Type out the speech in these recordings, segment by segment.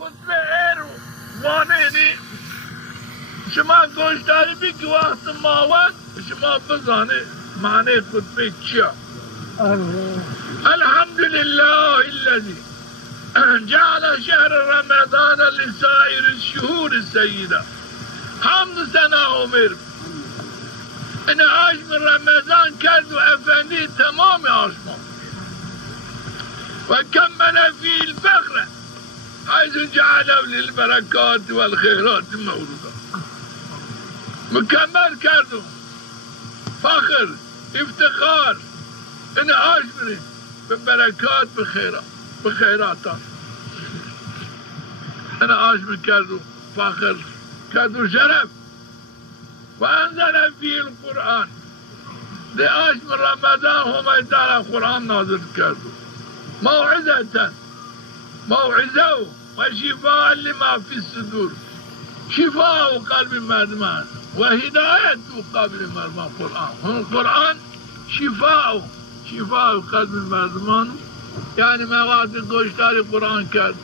خطبه arrow وانینی شما گوشتاری be که وقت ماوان شما بزانه معنی خطبه چیا الحمد لله الذي جعل شهر رمضان لسائر الشهور السيدة حمد سنة عمر إن عاش من رمضان كرد أفندي تمام عاشمان وكمل فيه الفخر حيث جعله للبركات والخيرات المولودة مكمل كردو فخر افتخار إن عاش منه ببركات بخيرات أنا عاش من كردو فخر كردو شرف وأنزل فيه القرآن لعاش من رمضان هم يتعالى القرآن نازل كردو موعظة وشفاء لما في الصدور شفاء قلب المردمان وهداية قلب المردمان القرآن شفاء قلب المردمان يعني ما وقت گوشتاری قرآن کرد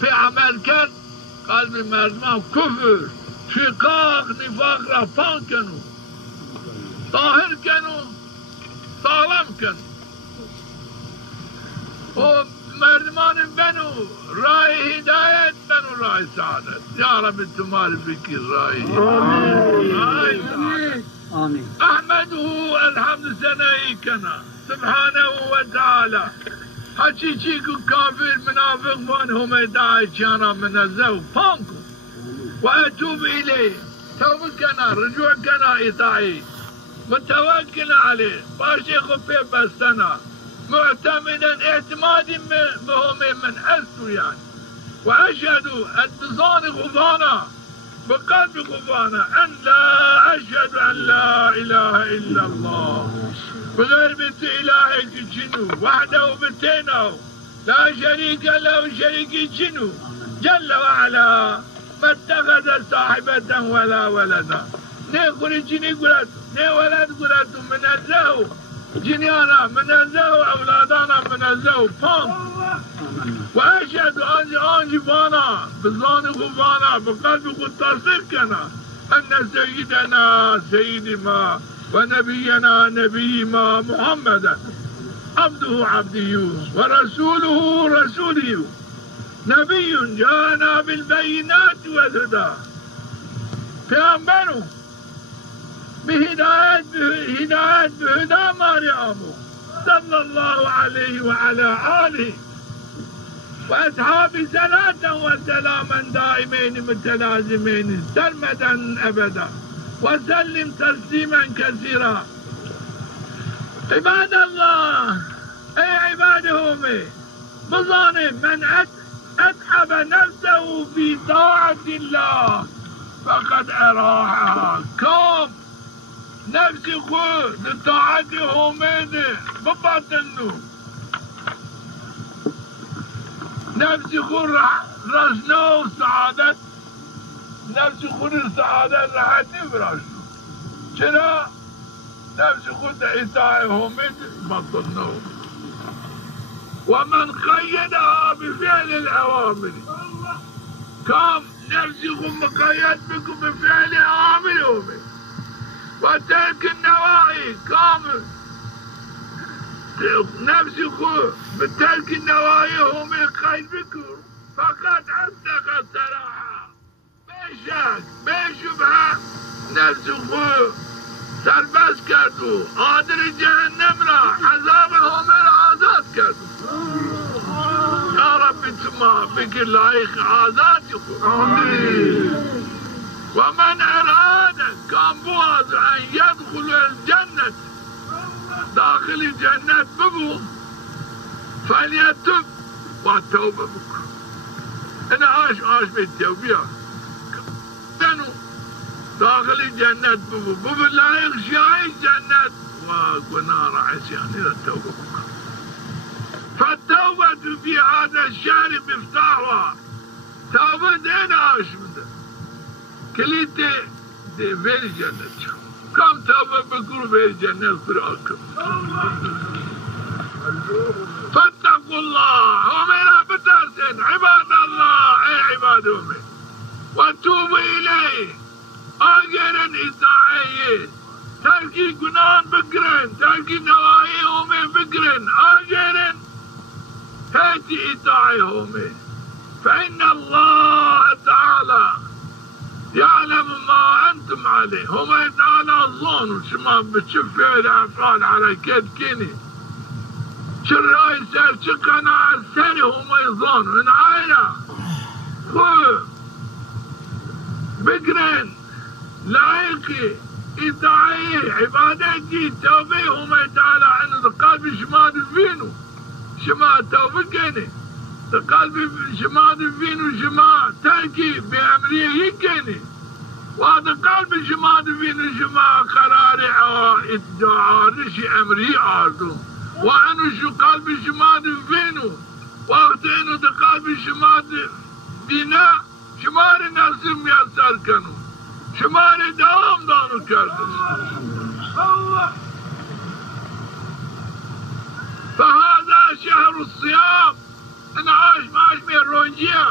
في عمل کرد قلب المردمان كفر شقاق نفاق را پاک کنو طاهر کنو سالم کنو و مردمان بنو راه هداية بنو راه سعادت يا رب تمال فكر راه آمين أحمده الحمد سنائكنا سبحانه وتعالى حقيقي كافر منافق وانهم يدعي كان من الزو فانكم وأتوب إليه توبة كنا رجوع كنا إطاعي متوكل عليه باشي خفيف بستنا معتمدا اعتماد بهم من حسه يعني وأشهد أن بظان غفانا بقلب غفانا أن لا أشهد أن لا إله إلا الله بغير بنت إلهك جنو وحده بتينه لا شريك له شريك جنو جل وعلا ما اتخذ صاحبة ولا ولدا نيقول جني قلت ني ولد قلت من الزهو جنيانا من الزهو أولادانا من الزهو فهم وأشهد أن فانا بظان غفانا بقلب قد كنا أن سيدنا سيد ما ونبينا نبي ما محمدا عبده عبده ورسوله رسوله نبي جاءنا بالبينات والهدى پیامبرو بهداية بهدى مريم صلى الله عليه وعلى آله وأصحاب صلاة وسلاما دائمين متلازمين سرمدا أبدا وسلم تسليما كثيرا عباد الله أي عبادهم بظالم من أتعب نفسه في طاعة الله فقد أراحها كم نفسي خو لطاعتهم بباطنه نفسي خو رسنه سعادة نفسي خو السعادة راحت نفرشه چرا نفسي خو إطاعتهم بطنه ومن قيدها بفعل الأوامر كم نفسكم مقيد بكم بفعل أوامرهم وترك النواهي كامل نفسكم بترك النواهي هم قيد بكم فقد أصدق الصراحة بشك بشبهة نفسكم سربس كردو قادر جهنم را عذاب هم را آزاد كردو يا رب تما بك لايق عاداتكم آمين ومن أراد كان بواز أن يدخل الجنة داخل الجنة ببو فليتب والتوبة بكم أنا عاش بالتوبة كانوا داخل الجنة ببو لا يغشى الجنة ونار عصيان إلى التوبة بكم فالتوبة في هذا الشهر مفتاحها توبة دين عاشمده كليتي دي في الجنة كم توبة بكم في الجنة فراكم فاتقوا الله ومن بترسل عباد الله مردمه وتوب إليه آجرا إطاعيه تركي جنان بكرن تركي نواهيهم بكرن آجرا هاتي إطاعيهم فإن الله تعالى يعلم ما أنتم عليه هم تعالى الظن شما بتشوف الأفعال على كد كني شو الرئيس شو كان على السري هم يظنوا من عائلة خو بكرن لايقي إطاعي عبادتي توبي هم تعالى عنه القلب شما دفينه شما توبي كني القلب شما دفينه شما تركي بأمريه يكني وهذا قلب شما دفينه شما قراري عارشي أمري عارضو وأنه شو قلب شما دفينه وقت إنه قلب شما دفينه شمار نفسهم يسر كانوا شمار دوام دانو كردش فهذا شهر الصيام أنا عاش معاش من الرونجية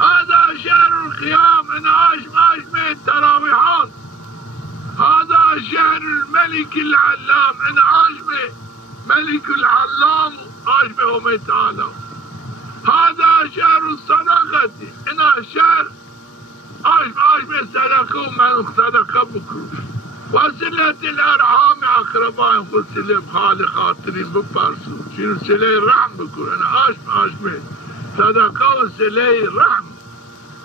هذا شهر القيام أنا عاش معاش من التراويحات هذا شهر الملك العلام أنا عاش من ملك العلام عاش بهم تعالى هذا شهر الصدقة أنا شهر عاش من الصدقة ومن صدقة بكروش وصلة الأرحام أقربائهم وصلة بخالي خاطرين ببارسو شنو صلة الرحم بكروش أنا عاش من صدقة وصلة الرحم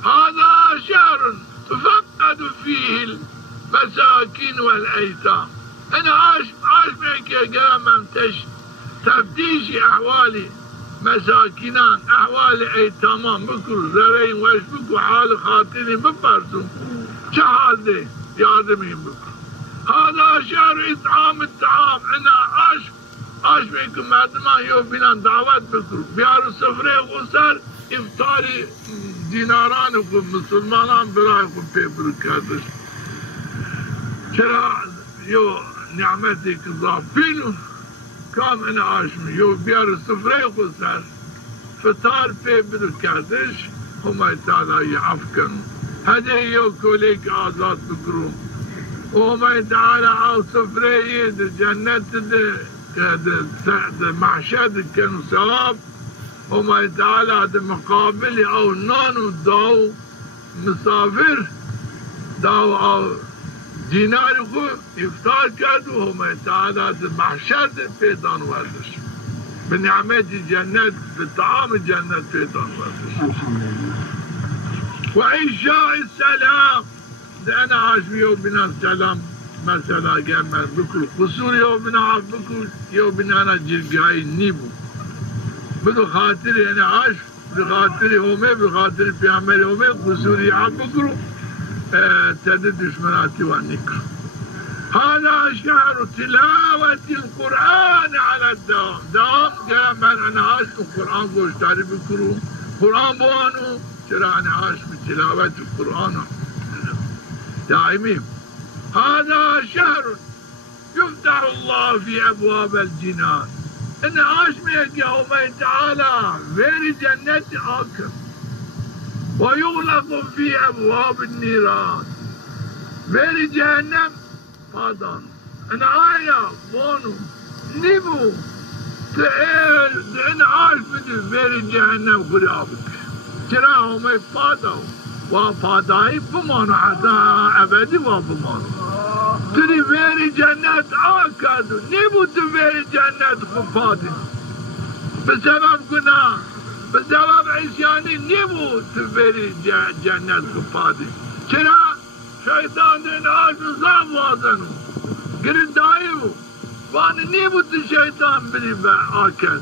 هذا شهر تفقد فيه المساكين والأيتام أنا عاش من كلام تفتيش أحوالي مساكنان أحوال أيتامان بكرو زرين وش بكرو حال خاطرين ببرسون شحال دي يادمين بكرو هذا شهر إطعام الطعام أنا عاش بكم مادما يوبنا دعوت بكرو بيارو سفري غسر إفطاري ديناران وكم مسلمانان برايكم في بركاتش شرع يو نعمتك ضافينو كام أنا عاشم يو بيار السفري خسر فطار في بركاتش هم تعالى يعفكن هذا يو كوليك آزاد بكرو وهم تعالى على سفري جنة محشد كانوا ثواب هم تعالى مقابل أو نانو داو مسافر داو أو دينار خو افطار كردو هم تعالى محشد فيضان وردش بنعمة الجنة بطعام الجنة فيضان وردش الحمد لله وعشاء السلام ده أنا عاش يوم بنا السلام مثلا جمع بكل قصور يوم بنا عف بكل يوم بنا أنا جرقاي نيبو بدو خاطري أنا عاش بخاطري همي بخاطري في عمل همي قصوري عف بكل تدد دشمناتي وانكر هذا شهر تلاوة القرآن على الدوام دوام دائما أنا عاش القرآن قوش تعرف بكرو قرآن بوانو ترى أنا عاش بتلاوة القرآن دائمين هذا شهر يفتح الله في أبواب الجنان أنا عاش ميك يوم تعالى غير جنة آكر ويغلق في أبواب النيران غير جهنم فاضان أنا آية بونو نبو تعال أنا عاش من غير جهنم غلابك تراهم يفادوا وفاداي بمانو حتى أبدي وبمانو تري غير جنة آكادو نبو تغير جنة خفادي بسبب قناه بسبب عصياني نبو تفيري جنة خفادي چرا شيطان دين عاش نظام وازنو قرد دايو وان نبو تشيطان بني آكد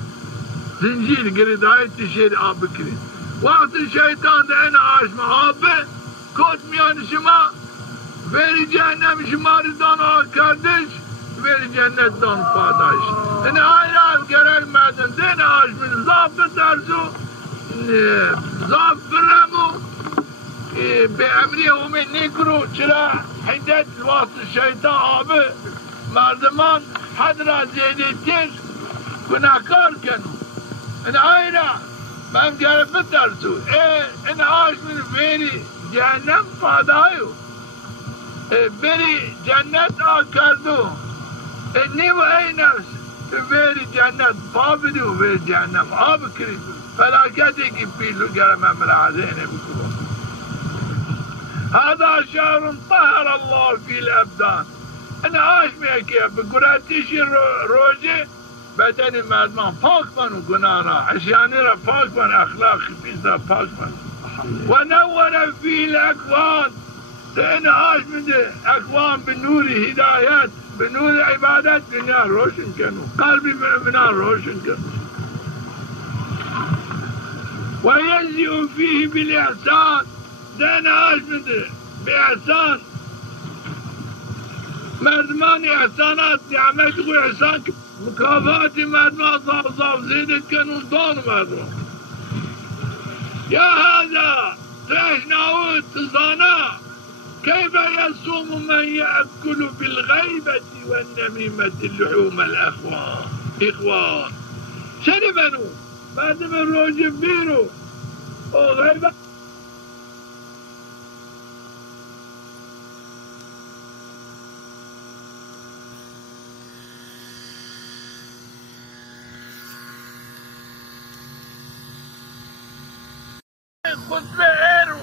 زنجير قرد دايو تشير آبكري وقت الشيطان دين عاش محابة كوت ميان شما فيري جهنم شما ردان آكدش فيري جنة دان فاداش انا آيات قرق مادن دين عاش من ضعف ترسو ضعف برمو بأمريه من نكرو چرا حدت وقت الشيطان آبه مردمان حضرات زيدتين گناهکار کنو انا آينا من قرق بترسو انا عاش من جهنم فادایو بری جنت آکردو اینی و ای نفس بری جنت پا بدو بری جهنم آب کری فلاکتی که پیلو گرم امرعزین بکرو هذا شهر طهر الله في الابدان انا عاش میگه بگراتیش روزه بدن مردمان پاک من و گناه را عشیانی را پاک من اخلاق خفیز را پاک من و نور فی الاکوان این عاش میده اکوان به نور هدایت به نور عبادت دنیا روشن کنو قلبی مؤمنان روشن کنو و یجزی فیه بالاحسان این عاش میده به احسان مردمان احسانات نعمت و احسان مکافات مردمان صاف زیدت کنو دون مردمان یا هذا تشناوت تزانا كيف يصوم من يأكل بالغيبة والنميمة اللحوم الإخوان شنبنو بعد من روج بيرو وغيبة خطبه ایرو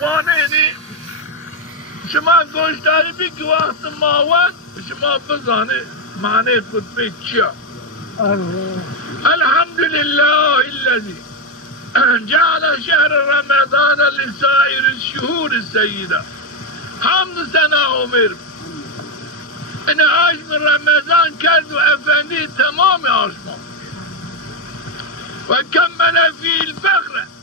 وانینی شما گوشتاری بی که وقت ماوان شما بزانه معنی خطبه چیا الحمد لله الذي جعل شهر رمضان لسائر الشهور السيدة حمد سنة عمر ان عاش من رمضان کرد و افندی تمام آسمان و کمل فی الفقر